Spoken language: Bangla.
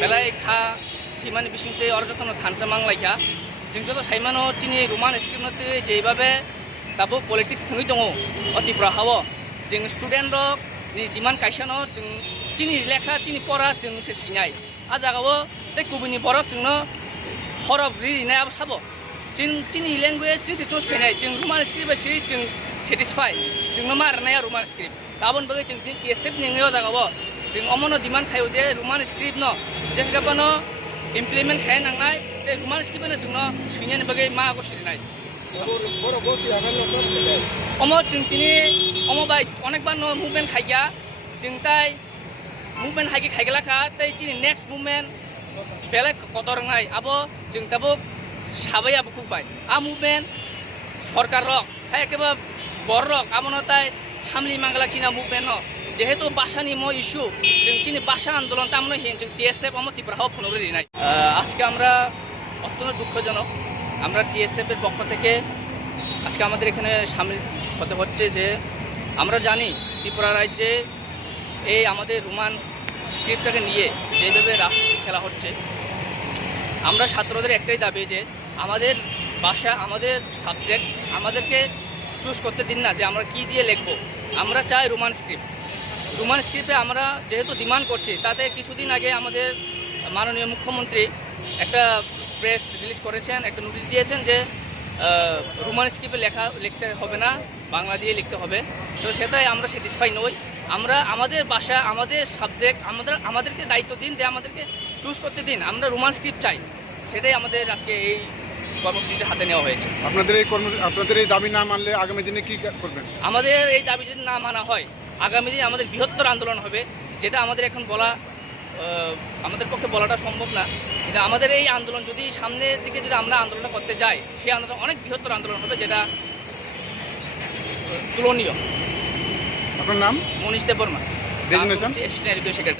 belai kha thimani bisingte orjotno thansa manglaikha जों जत साइमानो चिनि रोमान स्क्रिप्ट जेबाबे दाबो पलिटिक्स थंगै दङ अतिफ्रा हाव जों स्टुडेन्ट रक नि डिमान्ड काइसानो जों चिनि लेखा चिनि परा जों से सिनाय आ जागावो ते गुबुननि बरक जोंनो हरब रिनाय अब साबो जों चिनि लेंगुवेज जों से चुज खायनाय जों रोमान स्क्रिप्ट से जों सेटिस्फाई जोंनो मारनाय रोमान स्क्रिप्ट गाबोन बगे जों केसेट नेङो जागावो जों अमनो डिमान्ड खायो जे रोमान स्क्रिप्ट न जे गाबानो इमप्लिमेन्ट खाय नांनाय ते रोमान स्क्रिप्टनो जोंनो सुइनायनि बगे मा गसिनाय अमो जों तिनि अमो बाय अनेकबार न मुभमेन्ट खायगा जों ताय मुभमेन्ट हागि खायगलाखा ताय चिनि नेक्स्ट मुभमेन्ट बेले कतरनाय आबो जों ताबो साबै आबो खुबाय आ मुभमेन्ट सरकार रक हाय एकेबा बर रक आमनो ताय सामलि मांगला चिना मुभमेन्ट न যেহেতু ভাষানি মো ইস্যু जों চিনি ভাষা আন্দোলন তামনো হেন जों টিএসএফ আমো ত্রিপুরাও ফোনরে রিনাই আজকে আমরা অত্যন্ত দুঃখজনক আমরা টিএসএফ এর পক্ষ থেকে আজকে আমাদের এখানে সামিল হতে হচ্ছে যে আমরা জানি ত্রিপুরা রাজ্যে এই আমাদের রোমান স্ক্রিপ্টটাকে নিয়ে যেভাবে রাজনীতি খেলা হচ্ছে আমরা ছাত্রদের একটাই দাবি যে আমাদের ভাষা আমাদের সাবজেক্ট আমাদেরকে চুজ করতে দিন না যে আমরা কি দিয়ে লিখব আমরা চাই রোমান স্ক্রিপ্টে আমরা যেহেতু ডিমান্ড করছি তাতে কিছুদিন আগে আমাদের মাননীয় মুখ্যমন্ত্রী একটা প্রেস রিলিজ করেছেন একটা নোটিশ দিয়েছেন যে রোমান স্ক্রিপ্টে লিখতে হবে না বাংলা দিয়ে লিখতে হবে তো সেটাই আমরা স্যাটিসফাই নই আমরা আমাদের ভাষা আমাদের সাবজেক্ট আমাদেরকে দায়িত্ব দিন যে আমাদেরকে চুজ করতে দিন আমরা রোমান স্ক্রিপ্ট চাই সেটাই আমাদের আজকে এই কর্মসূচিটা হাতে নেওয়া হয়েছে আপনাদের এই দাবি না মানলে আগামী দিনে কি করবেন আমাদের এই দাবি যদি না মানা হয় আগামী দিনে আমাদের বৃহত্তর আন্দোলন হবে যেটা আমাদের এখন বলা আমাদের পক্ষে বলাটা সম্ভব না কিন্তু আমাদের এই আন্দোলন যদি সামনের দিকে যদি আমরা আন্দোলনটা করতে যাই সেই আন্দোলন অনেক বৃহত্তর আন্দোলন হবে যেটা তুলনীয় আপনার নাম মনীষ দেববর্মা, অ্যাসিস্ট্যান্ট এডুকেশন সেক্রেটারি।